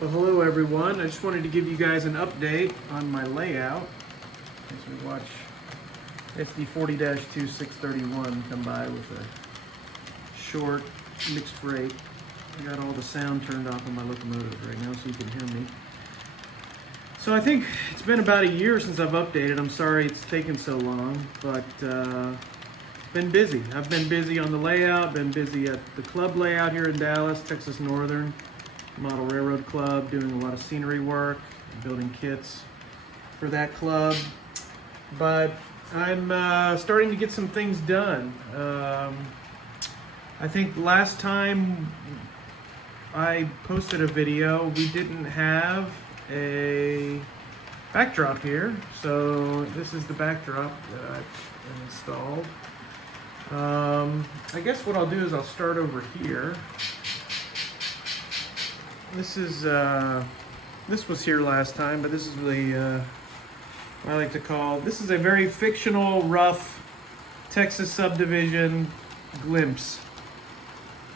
Well, hello everyone. I just wanted to give you guys an update on my layout as we watch SD 40-2 631 come by with a short mixed freight. I got all the sound turned off on my locomotive right now so you can hear me. So I think it's been about a year since I've updated. I'm sorry it's taken so long, but it's been busy. I've been busy on the layout, been busy at the club layout here in Dallas, Texas Northern Model Railroad Club, doing a lot of scenery work, building kits for that club. But I'm starting to get some things done. I think last time I posted a video, we didn't have a backdrop here. So this is the backdrop that I've installed. I guess what I'll do is I'll start over here. This was here last time, but this is the what I like to call, this is a very fictional, rough Texas subdivision glimpse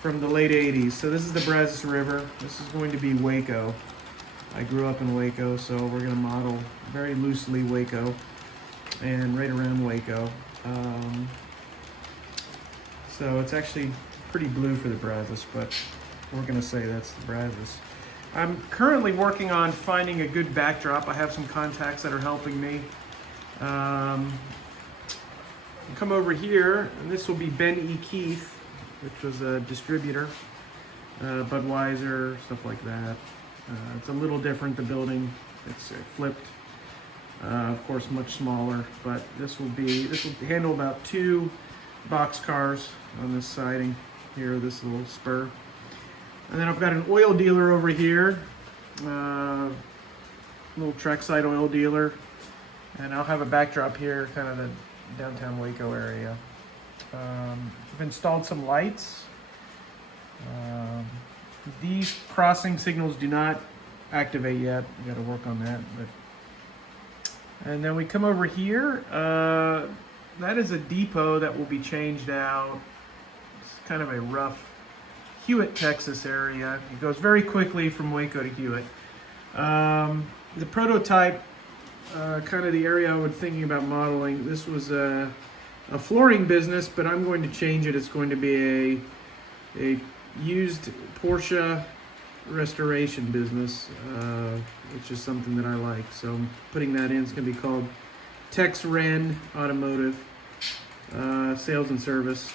from the late 80s. So this is the Brazos River. This is going to be Waco. I grew up in Waco, so we're going to model very loosely Waco and right around Waco. So it's actually pretty blue for the Brazos, but we're going to say that's the Brazos. I'm currently working on finding a good backdrop. I have some contacts that are helping me. Come over here, and this will be Ben E. Keith, which was a distributor, Budweiser, stuff like that. It's a little different, the building. It's flipped, of course, much smaller, but this will handle about 2 box cars on this siding here, this little spur. And then I've got an oil dealer over here, little trackside oil dealer, and I'll have a backdrop here, kind of the downtown Waco area. I've installed some lights. These crossing signals do not activate yet. We got to work on that. And then we come over here. That is a depot that will be changed out. It's kind of a rough Hewitt, Texas area. It goes very quickly from Waco to Hewitt. The prototype, kind of the area I was thinking about modeling, this was a flooring business, but I'm going to change it. It's going to be a used Porsche restoration business, which is something that I like. So I'm putting that in. It's going to be called Tex Ren Automotive Sales and Service.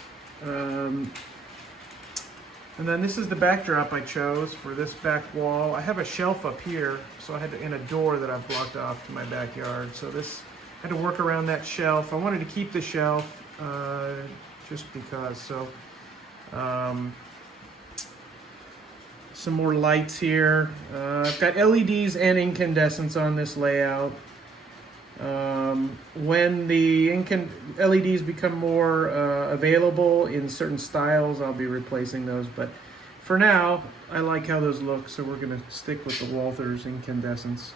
And then this is the backdrop I chose for this back wall. I have a shelf up here, so I had to, and a door that I've blocked off to my backyard. So this, I had to work around that shelf. I wanted to keep the shelf just because. So some more lights here. I've got LEDs and incandescents on this layout. When the LEDs become more available in certain styles, I'll be replacing those, but for now I like how those look, so we're going to stick with the Walthers incandescents.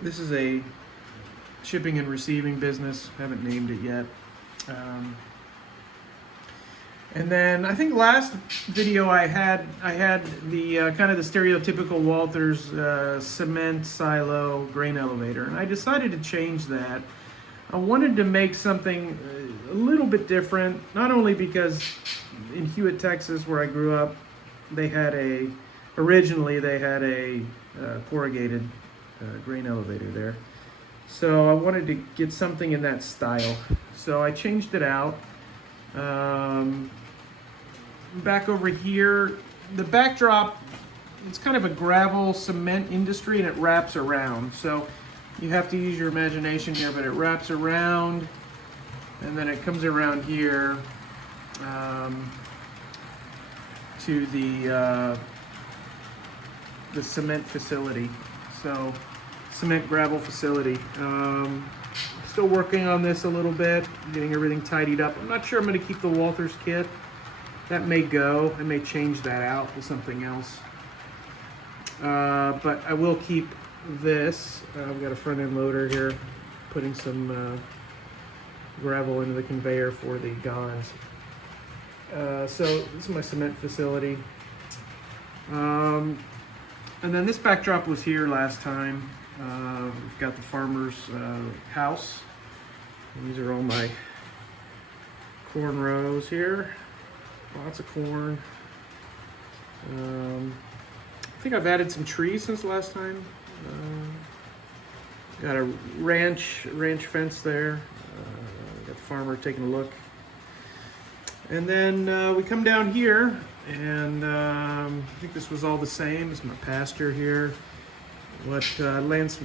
This is a shipping and receiving business. Haven't named it yet. And then I think last video I had the kind of the stereotypical Walthers cement silo grain elevator, and I decided to change that. I wanted to make something a little bit different, not only because in Hewitt, Texas, where I grew up, originally they had a corrugated grain elevator there. So I wanted to get something in that style. So I changed it out. Back over here, the backdrop, it's kind of a gravel cement industry and it wraps around. So you have to use your imagination here, but it wraps around and then it comes around here to the cement facility. So cement gravel facility. Still working on this a little bit, getting everything tidied up. I'm not sure I'm going to keep the Walthers kit. That may go. I may change that out to something else. But I will keep this. I've got a front end loader here, putting some gravel into the conveyor for the gonds. So this is my cement facility. And then this backdrop was here last time. We've got the farmer's house. These are all my corn rows here. Lots of corn. I think I've added some trees since last time. Got a ranch fence there. Got the farmer taking a look. And then we come down here, and I think this was all the same. It's my pasture here. What Lance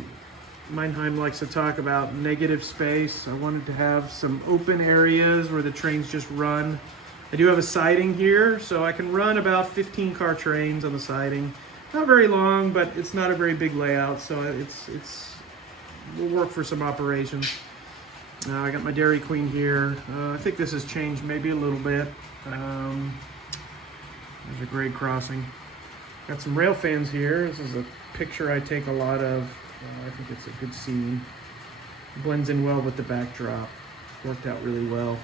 Meinheim likes to talk about, negative space. I wanted to have some open areas where the trains just run. I do have a siding here, so I can run about 15 car trains on the siding. Not very long, but it's not a very big layout, so will work for some operations. I got my Dairy Queen here. I think this has changed maybe a little bit. There's a grade crossing. Got some rail fans here. This is a picture I take a lot of. I think it's a good scene. Blends in well with the backdrop. Worked out really well.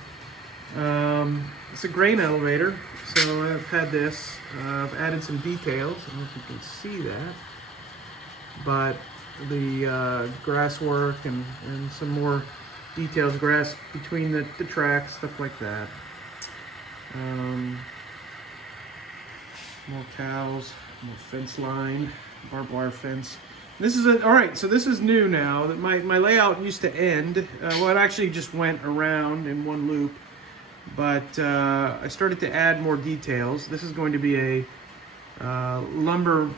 It's a grain elevator, so I've had this. I've added some details. I don't know if you can see that, but the grass work and some more details, grass between the tracks, stuff like that. More cows, more fence line, barbed wire fence. This is all right, so this is new now. That my layout used to end. Well, it actually just went around in one loop, but I started to add more details. This is going to be a lumber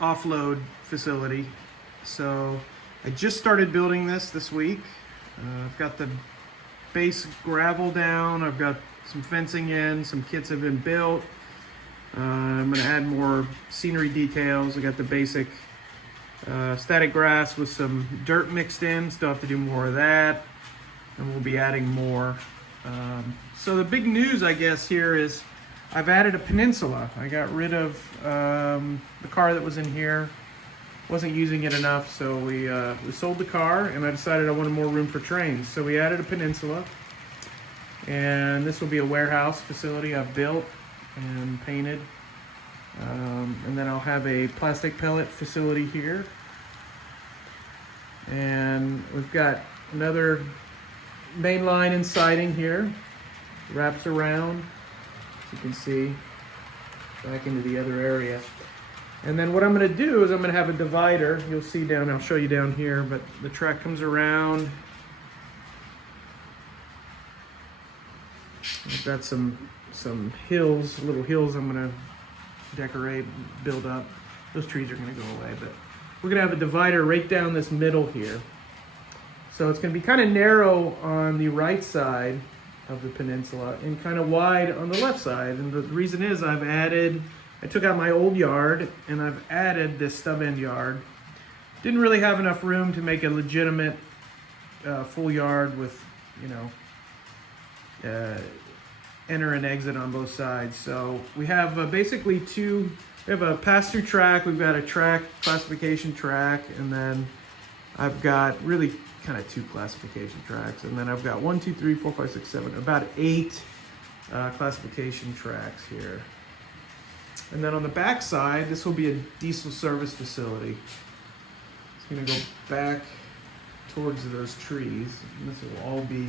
offload facility. So I just started building this week. I've got the base gravel down. I've got some fencing in. Some kits have been built. I'm going to add more scenery details. I got the basic static grass with some dirt mixed in. Still have to do more of that, and we'll be adding more. So the big news, I guess, here is I've added a peninsula. I got rid of the car that was in here. Wasn't using it enough, so we sold the car, and I decided I wanted more room for trains. So we added a peninsula, and this will be a warehouse facility I've built and painted. And then I'll have a plastic pellet facility here. And we've got another main line and siding here. Wraps around, as you can see, back into the other area. And then what I'm going to do is I'm going to have a divider. You'll see down, I'll show you down here, but the track comes around. I've got some hills, little hills I'm going to decorate, build up. Those trees are going to go away, but we're going to have a divider right down this middle here. So it's going to be kind of narrow on the right side of the peninsula and kind of wide on the left side. And the reason is I took out my old yard and I've added this stub end yard. Didn't really have enough room to make a legitimate full yard with, enter and exit on both sides. So we have basically we have a pass-through track, we've got a track classification track, and then I've got really kind of two classification tracks, and then I've got 1, 2, 3, 4, 5, 6, 7, about 8 classification tracks here. And then on the back side, this will be a diesel service facility. It's going to go back towards those trees. And this will all be,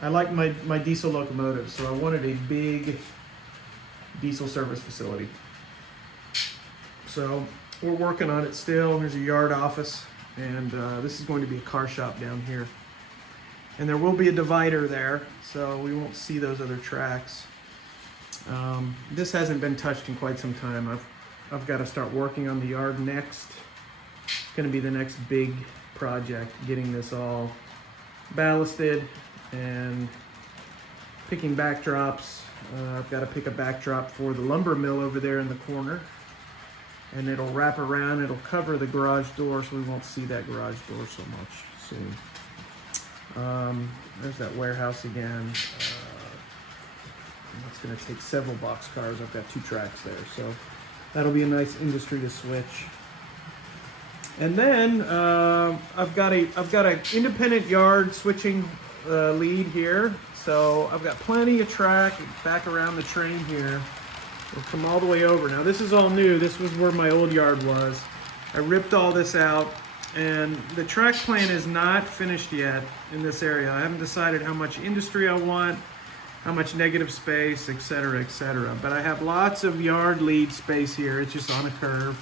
I like my diesel locomotives, so I wanted a big diesel service facility. So we're working on it still. There's a yard office, and this is going to be a car shop down here. And there will be a divider there, so we won't see those other tracks. This hasn't been touched in quite some time. I've got to start working on the yard next. It's going to be the next big project, getting this all ballasted and picking backdrops. I've got to pick a backdrop for the lumber mill over there in the corner, and it'll wrap around, it'll cover the garage door, so we won't see that garage door so much soon. There's that warehouse again. It's going to take several boxcars. I've got 2 tracks there, so that'll be a nice industry to switch. And then I've got an independent yard switching lead here, so I've got plenty of track back around the train here. We'll come all the way over. Now this is all new. This was where my old yard was. I ripped all this out, and the track plan is not finished yet in this area. I haven't decided how much industry I want, how much negative space, etc., etc. But I have lots of yard lead space here. It's just on a curve.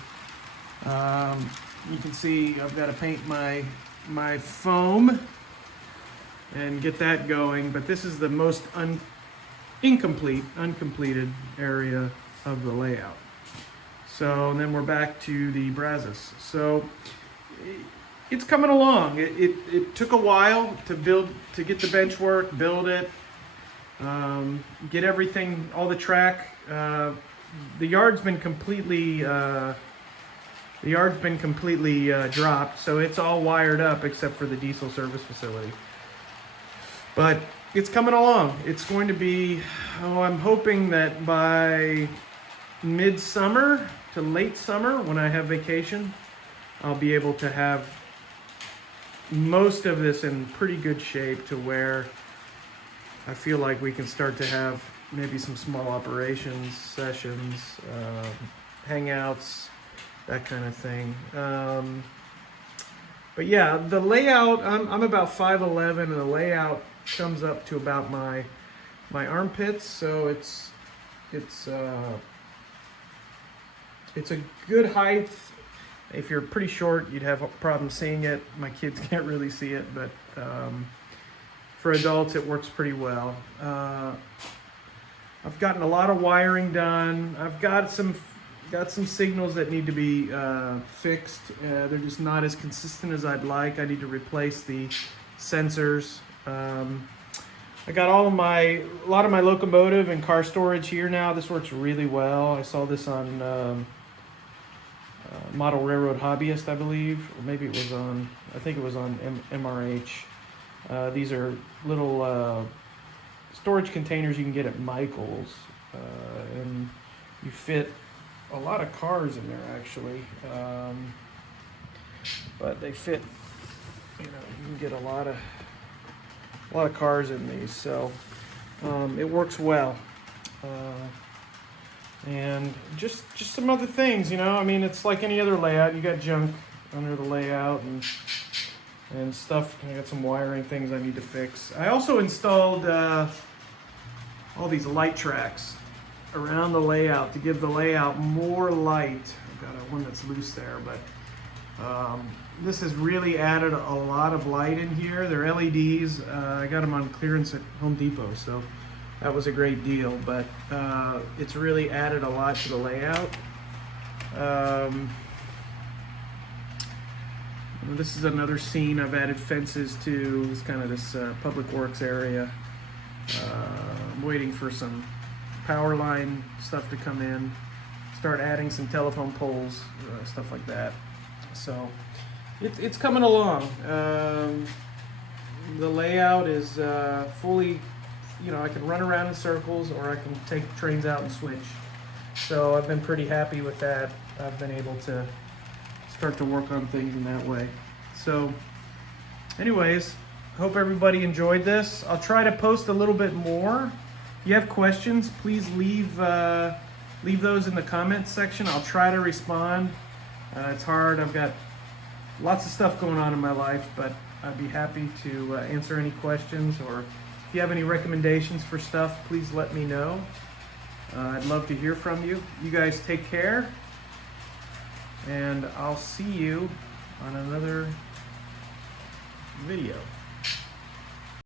You can see I've got to paint my foam and get that going. But this is the most uncompleted area of the layout. So and then we're back to the Brazos. So it's coming along. It took a while to build, to get the bench work, build it, get everything, all the track. The yard's been completely dropped, so it's all wired up except for the diesel service facility. But it's coming along. It's going to be, I'm hoping that by midsummer to late summer, when I have vacation, I'll be able to have most of this in pretty good shape to where I feel like we can start to have maybe some small operations, sessions, hangouts, that kind of thing. But yeah, the layout, I'm about 5'11", and the layout comes up to about my armpits, so it's a good height. If you're pretty short, you'd have a problem seeing it. My kids can't really see it, but for adults, it works pretty well. I've gotten a lot of wiring done. I've got some signals that need to be fixed. They're just not as consistent as I'd like. I need to replace the sensors. I got a lot of my locomotive and car storage here now. This works really well. I saw this on Model Railroad Hobbyist, I believe, or maybe it was on, I think it was on MRH. These are little storage containers you can get at Michael's, and you fit a lot of cars in there actually, but they fit, you can get a lot of cars in these, so it works well. And just some other things, I mean, it's like any other layout. You got junk under the layout and stuff. I got some wiring things I need to fix. I also installed all these light tracks around the layout to give the layout more light. I've got one that's loose there, but this has really added a lot of light in here. They're LEDs. I got them on clearance at Home Depot, so that was a great deal, but it's really added a lot to the layout. This is another scene. I've added fences to. It's kind of this public works area. I'm waiting for some power line stuff to come in, start adding some telephone poles, stuff like that. So it's coming along. The layout is fully, I can run around in circles, or I can take trains out and switch. So I've been pretty happy with that. I've been able to start to work on things in that way. So anyways, hope everybody enjoyed this. I'll try to post a little bit more. If you have questions, please leave those in the comments section. I'll try to respond. It's hard. I've got lots of stuff going on in my life, but I'd be happy to answer any questions, or if you have any recommendations for stuff, please let me know. I'd love to hear from you. You guys take care, and I'll see you on another